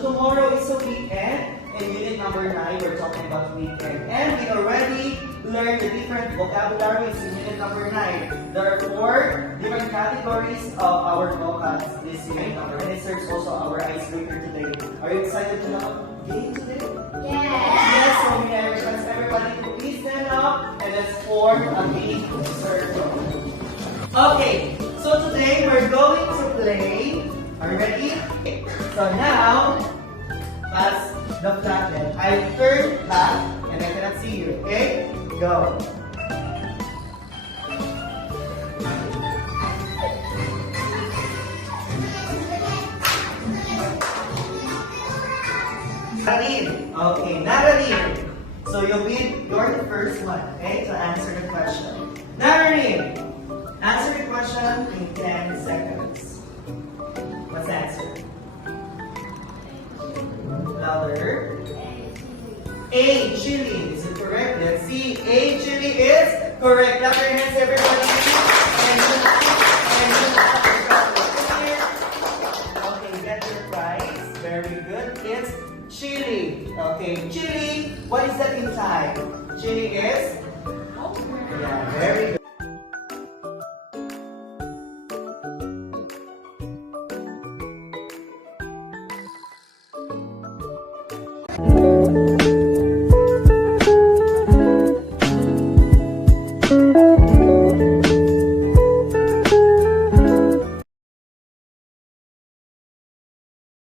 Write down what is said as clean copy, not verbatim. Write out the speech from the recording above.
Tomorrow is a weekend, and unit number 9, we're talking about weekend. And we already learned the different vocabularies in unit number 9. There are 4 different categories of our vocabs this unit number. And there's also our icebreaker today. Are you excited to know game today? Yes, so we request everybody to please stand up and let's form a big circle. Okay, so today we're going to play. Are you ready? Okay. So now, pass the flat then. I'll turn flat and I cannot see you. Okay? Go. Natalie. Okay, Natalie. So you're the first one, okay, to answer the question. Natalie, answer the question in 10 seconds. What's the answer? Louder. A, chili. Is it correct? Let's see. A, chili is correct. Clap your hands, everybody. Okay, get your prize. Very good. It's chili. Okay, chili. What is that in Thai? Chili is? Yeah, very good.